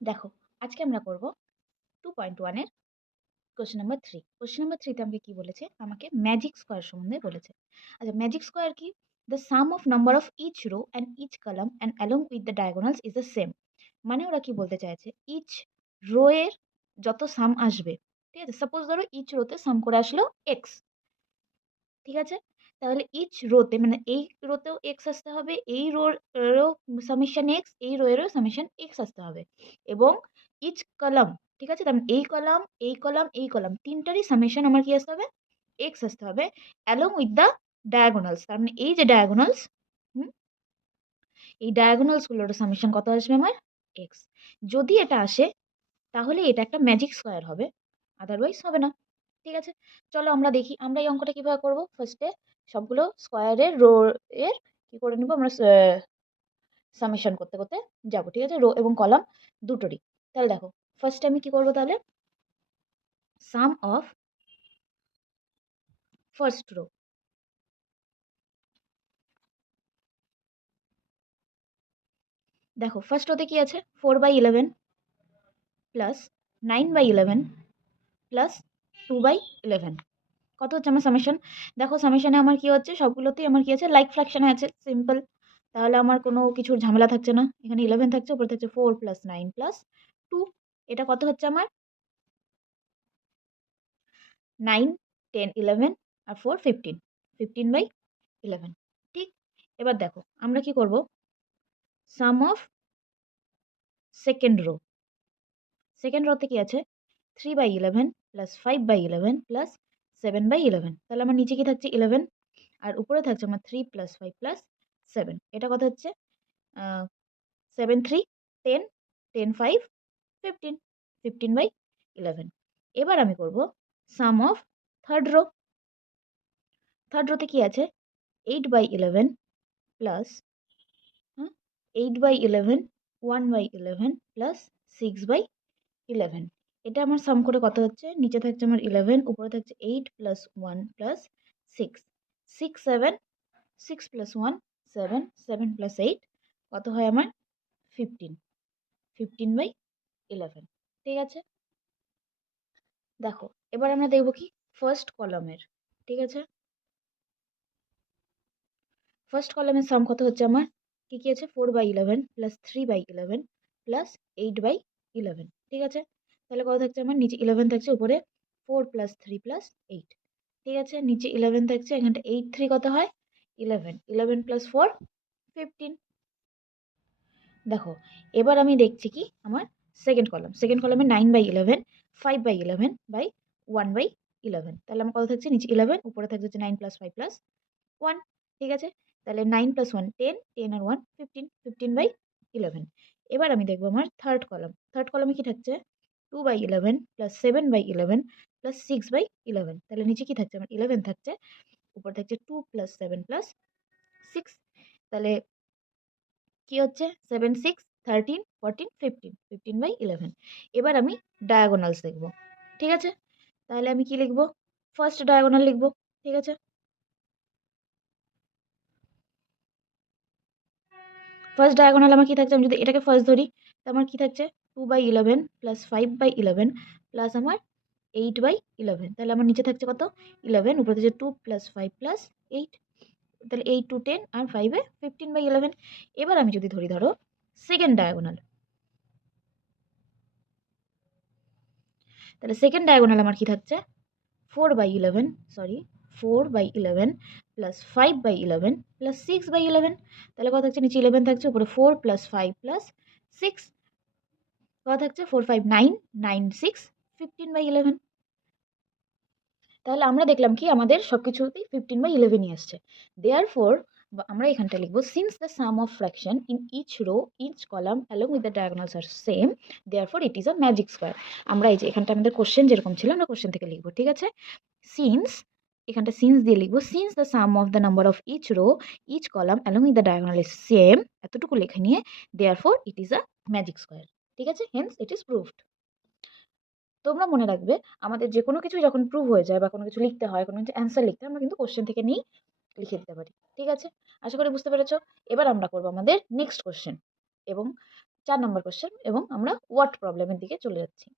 দেখো আজকে আমরা করব 2.1 এর কোশ্চেন নাম্বার 3। কোশ্চেন নাম্বার 3 তে আমাকে কি বলেছে, আমাকে ম্যাজিক স্কোয়ার সম্বন্ধে বলেছে। আচ্ছা, ম্যাজিক স্কোয়ার কি? The sum of number of each row and each column and along with the diagonals is the same. মানে ওরা কি বলতে চাইছে, ইচ রো এর যত সাম আসবে, ঠিক আছে, সাপোজ ধরো ইচ রোতে সাম করে আসলো এক্স, ঠিক আছে, তাহলে ইচ রোতে মানে এই রোতেও এক্স আসতে হবে, এই রোরও সামেশন এক্স, এই রো এরও সামেশন এক্স আসতে হবে, এবং ইচ কলাম, ঠিক আছে, তার মানে এই কলাম এই কলাম এই কলাম তিনটারই সামেশন আমার কি আসতে হবে, এক্স আসতে হবে, অ্যালং উইথ দ্য ডায়াগোনালস, তার মানে এই যে ডায়াগোনালস, এই ডায়াগোনালস গুলোর সামেশন কত আসবে আমার, এক্স। যদি এটা আসে তাহলে এটা একটা ম্যাজিক স্কোয়ার হবে, আদারওয়াইজ হবে না। ঠিক আছে, চলো আমরা দেখি আমরা এই অঙ্কটা কিভাবে করব। ফার্স্টে সবগুলো স্কোয়ারের রো এর কি করে নিব আমরা, সামেশন করতে করতে যাব, ঠিক আছে, রো এবং কলাম দুটোরই। তাহলে দেখো ফার্স্টে আমি কি করব, তাহলে সাম অফ ফার্স্ট রো, দেখো ফার্স্ট রোতে কি আছে, 4/11 প্লাস 9/11 প্লাস 2/11, কত হচ্ছে আমার সামেশন। দেখো সামেশনে আমার কি হচ্ছে, সবগুলোতেই আমার কি আছে, লাইক ফ্র্যাকশনে আছে, সিম্পল। তাহলে আমার কোনো কিছুর ঝামেলা থাকছে না, এখানে 11 থাকছে, উপরে থাকছে 4 প্লাস 9 প্লাস 2, এটা কত হচ্ছে আমার 9 10 11 আর 4 15, 15/11, ঠিক। এবার দেখো আমরা কি করব, সাম অফ সেকেন্ড রো, সেকেন্ড রোতে কি আছে, 3/11 প্লাস 5/11 প্লাস 7/11, তাহলে আমার নিচে কি থাকছে 11, আর উপরে থাকছে আমার 3 প্লাস 5 প্লাস 7, এটা কত হচ্ছে 7 3 10, 10 5 15, 15/11। এবার আমি করব সাম অফ থার্ড রো, থার্ড রোতে কি আছে, 8/11 প্লাস 8/11 1/11 প্লাস 6/11, এটা আমার সাম করে কত হচ্ছে, নিচে থাকছে আমার 11, উপরে থাকছে 8 প্লাস 1 প্লাস 6, 6 7, 6 প্লাস 1 7, 7 প্লাস 8 কত হয় আমার 15, 15/11, ঠিক আছে। দেখো এবার আমরা দেখব কি ফার্স্ট কলামের, ঠিক আছে, ফার্স্ট কলামের সাম কত হচ্ছে আমার, কি কি আছে, 4/11 প্লাস 3/11 প্লাস 8/11, ঠিক আছে, তাহলে কত থাকছে আমার, নিচে 11 থাকছে, উপরে 4 প্লাস 3 প্লাস 8, ঠিক আছে, নিচে 11 থাকছে, এখানটা 8 3 কত হয় 11, 11 প্লাস 4 15। দেখো এবার আমি দেখছি কি আমার সেকেন্ড কলাম, সেকেন্ড কলামে 9/11 5/11 বাই 1/11, তাহলে আমার কত থাকছে, নিচে 11, উপরে থাকছে হচ্ছে 9 প্লাস 5 প্লাস 1, ঠিক আছে, তাহলে 9 প্লাস 1 10, 10 আর 1 15, 15/11। এবার আমি দেখবো আমার থার্ড কলাম, থার্ড কলামে কি থাকছে, 2/11 প্লাস 7/11 প্লাস 6/11, তাহলে নিচে কি থাকছে আমার 11 থাকছে, উপরে থাকছে 2 প্লাস 7 প্লাস 6, তাহলে কি হচ্ছে 7 6 13 14 15, 15/11। এবার আমি ডায়াগোনালস দেখব, ঠিক আছে, তাহলে আমি কি লিখবো, ফার্স্ট ডায়াগোনাল লিখবো, ঠিক আছে, ফার্স্ট ডায়াগোনাল আমার কি থাকছে, আমি যদি এটাকে ফার্স্ট ধরি, তো আমার কি থাকছে 2/11 প্লাস 5/11 প্লাস আমার 8/11, তাহলে আমার নিচে থাকছে কত 11, উপরে থাকছে 2 প্লাস 5 প্লাস 8, তাহলে 8 2 10 আর 5 এ 15/11। এবার আমি যদি ধরি ধরো সেকেন্ড ডায়াগোনাল, তাহলে সেকেন্ড ডায়াগোনাল আমার কি থাকছে 4/11 সরি 4/11 প্লাস 5/11 প্লাস 6/11, তাহলে কত থাকছে, নিচে 11 থাকছে, উপরে 4 প্লাস 5 প্লাস 6, কত থাকছে 4 5 9 9 6 15/11। তাহলে আমরা দেখলাম কি আমাদের সবকিছুতেই 15/11ই আসছে, দেয়ারফর আমরা এখানটা লিখবো since the sum of fraction in each row each column along with the diagonals আর same therefore it is a magic square. আমরা এই যে এখানটা আমাদের কোশ্চেন যেরকম ছিল আমরা কোশ্চেন থেকে লিখবো, ঠিক আছে, সিন্স, এখানটা সিন্স দিয়ে লিখবো, since the sum of the number of each row each column along with the diagonal is same, এতটুকু লেখা নিয়ে therefore it is a magic square, ঠিক আছে, হেন্স ইট ইজ প্রুভড। তোমরা মনে রাখবে আমাদের যে কোনো কিছু যখন প্রুভ হয়ে যায় বা কোনো কিছু লিখতে হয়, কোনো কিছু অ্যান্সার লিখতে হয়, আমরা কিন্তু কোশ্চেন থেকে নিয়েই লিখে দিতে পারি, ঠিক আছে, আশা করি বুঝতে পেরেছো। এবার আমরা করবো আমাদের নেক্সট কোশ্চেন, এবং 4 নম্বর কোশ্চেন এবং আমরা ওয়াট প্রবলেমের দিকে চলে যাচ্ছি।